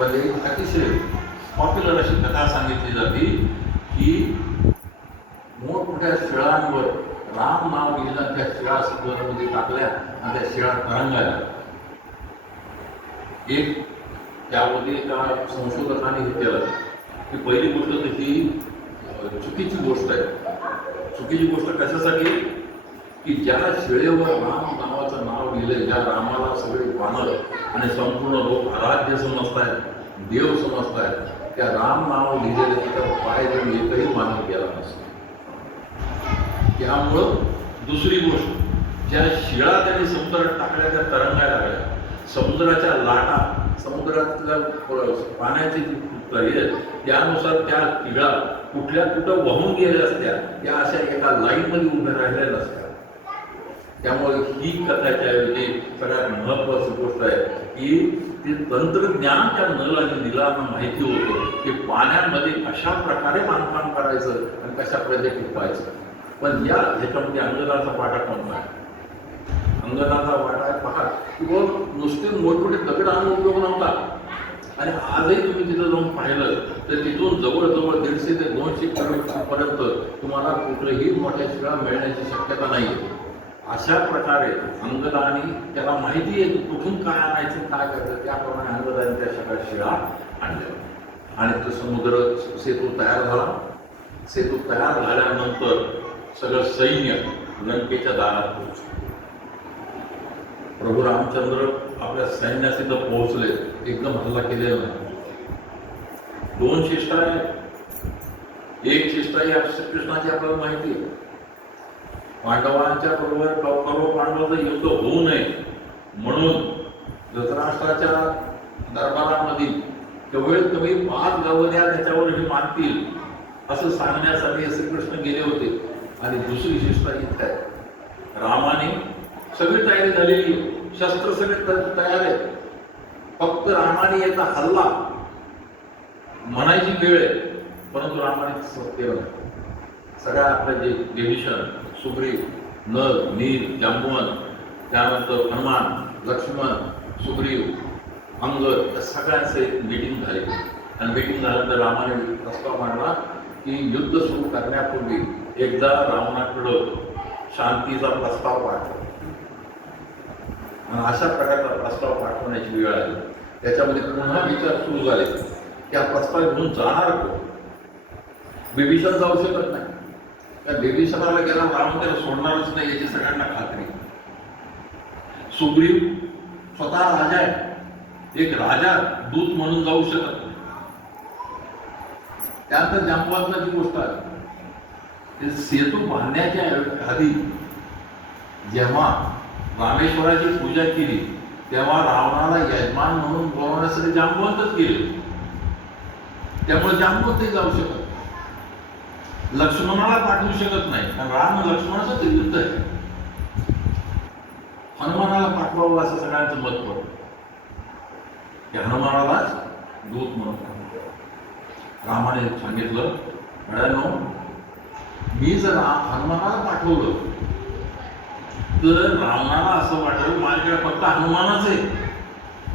पण एक अतिशय पॉप्युलर अशी कथा सांगितली जाते की मोठमोठ्या शिळांवर राम नाव लिहिलं, त्या शिळा समुद्रामध्ये टाकल्या आणि त्या शिळा तरंगायला. एक त्यामध्ये एका संशोधकाने हे केलं की पहिली गोष्ट तर ही चुकीची गोष्ट आहे. चुकीची गोष्ट कशासाठी की ज्या शिळेवर राम नावाचं नाव लिहिलंय, ज्या रामाला सगळे वानर आणि संपूर्ण लोक आराध्य समजतायत, देव समजतायत, त्या राम नाव लिहिलेलं त्याच्यावर पाय देऊन एकही मानव गेला नसतो. त्यामुळं दुसरी गोष्ट, ज्या शिळा त्यांनी समुद्रात टाकल्या त्या तरंगायला लागल्या. समुद्राच्या लाटा, समुद्रातल्या पाण्याची त्यानुसार त्या शिळा कुठं वाहून गेल्या असत्या, त्या अशा एका लाईनमध्ये उभ्या राहिल्या नसत्या. त्यामुळे ही कथाच्या ऐवजी सगळ्यात महत्वाची गोष्ट आहे की ते तंत्रज्ञान त्या नल आणि निलांना माहिती होतं की पाण्यामध्ये कशा प्रकारे बांधकाम करायचं आणि कशा प्रकारे टिकवायचं. पण ह्याच्यामध्ये अंगदाचा वाटा कोणता आहे? अंगदाचा वाटा आहे पहा की नुसते मोठमोठे दगड आणून उपयोग नव्हता. आणि आजही तुम्ही तिथं जाऊन पाहिलं तर तिथून जवळजवळ 150 ते 200 किलोमीटरपर्यंत तुम्हाला कुठल्याही मोठ्या शिळा मिळण्याची शक्यता नाही. अशा प्रकारे अंगदाने त्याला माहिती आहे की कुठून काय आणायचं, काय करायचं, त्याप्रमाणे अंगदाने त्या सगळ्या शिळा आणल्या आणि तो समुद्र सेतू तयार झाला. सेतू तयार झाल्यानंतर सगळं सैन्य लंकेच्या दारात पोहोचलं. प्रभू रामचंद्र आपल्या सैन्याशी तर पोहोचले, एकदम हल्ला केलेला नाही. 2 शिष्ट आहेत. एक शिष्ट ही श्रीकृष्णाची आपल्याला माहिती आहे. पांडवांच्या बरोबर कौरव पांडवाचं युद्ध होऊ नये म्हणून धृतराष्ट्राच्या दरबारामध्ये केवळ कमी 5 गवऱ्या त्याच्यावर हे मारतील असं सांगण्यासाठी श्रीकृष्ण गेले होते. आणि दुसरी शिष्ट इथे आहे. रामाने सगळी तयारी झालेली, शस्त्र सगळे तयार आहेत, फक्त रामाने याचा हल्ला म्हणायची वेळ आहे. परंतु रामाने केलं नाही. सगळ्या आपल्या जे विभीषण, सुग्रीव, नल, नील, जांबवन, त्यानंतर हनुमान, लक्ष्मण, सुग्रीव, अंगद या सगळ्यांचे मीटिंग झाली. आणि मीटिंग झाल्यानंतर रामाने प्रस्ताव मांडला की युद्ध सुरू करण्यापूर्वी एकदा रावणाकडं शांतीचा प्रस्ताव पाठवा. आणि अशा प्रकारचा प्रस्ताव पाठवण्याची वेळ आली. त्याच्यामध्ये पुन्हा विचार सुरू झाले की हा प्रस्ताव घेऊन जाणार कोण? विभीषण जाऊ शकत नाही. त्या विभीषणाला गेला रावण त्याला सोडणारच नाही याची सगळ्यांना खात्री. सुग्रीव स्वतः राजा आहे, एक राजा दूत म्हणून जाऊ शकत नाही. त्यानंतर जांबवंताची गोष्ट आहे. ते सेतू बांधण्याच्या आधी जेव्हा रामेश्वराची पूजा केली तेव्हा रावणाला यजमान म्हणून बोलवण्यासाठी जांबवंतच गेले. त्यामुळे जांबवंतही जाऊ शकत, लक्ष्मणाला पाठवू शकत नाही कारण राम लक्ष्मणाचं ते युद्ध आहे. हनुमानाला पाठवावं असं सगळ्यांचं मत पडतं की हनुमानालाच दूत म्हणून. रामाने सांगितलं, मिळानो मी जर हनुमानाला पाठवलं तर रावणाला असं वाटलं माझ्याकडे फक्त हनुमानच आहे,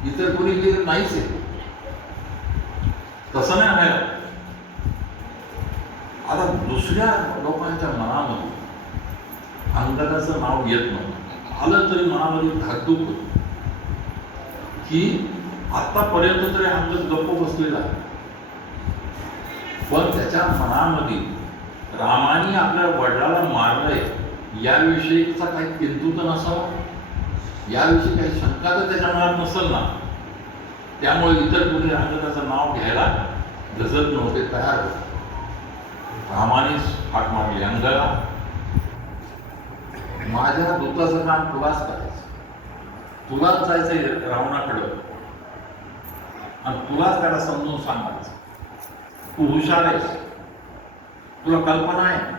इतर कोणी नाहीच आहे. तसं नाही व्हायला. आता दुसऱ्या लोकांच्या मनामध्ये अंगदाचं नाव येत नव्हतं. आलं तरी मनामध्ये धाकधूक होती की आतापर्यंत तरी अंगद गप्प बसलेला आहे. पण त्याच्या मनामध्ये रामाने आपल्या वडिलाला मारलंय याविषयीचा काही किंतु तर नसावा, याविषयी काही शंका तर त्याच्या मनात नसेल ना. त्यामुळे इतर कोणी अंगदाचं नाव घ्यायला गजत नव्हते, तयार होते. रामाने हाक मारली, अंगदा माझ्या दूताचं काम तुलाच करायचं, तुलाच जायचंय रावणाकडं आणि तुलाच त्याला समजून सांगायचं. तू हुशार आहेस, तुला कल्पना आहे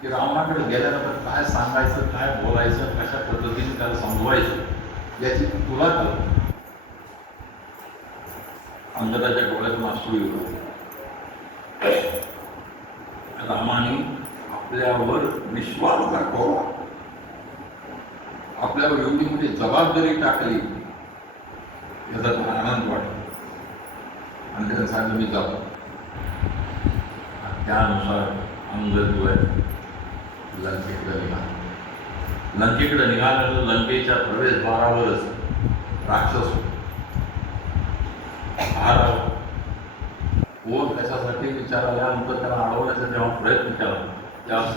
की रावणाकडे गेल्यानंतर काय सांगायचं, काय बोलायचं, कशा पद्धतीने त्याला समजवायचं याची तुला कल्पना. अंगदाच्या डोळ्यातून अश्रू येऊ. रामाने आपल्यावर विश्वास दाखवला, आपल्यावर एवढी मोठी जबाबदारी टाकली, याचा आनंद वाटतो. आणि त्यानं सांगितलं मी जातो. त्यानुसार अंगद जो आहे लंकेकडे निघाला. लंकेकडे निघाल्यानंतर लंकेच्या प्रवेशद्वारावरच राक्षस कोण कशासाठी विचाराल्यानंतर त्याला अडवण्याचा जेव्हा प्रयत्न केला तेव्हा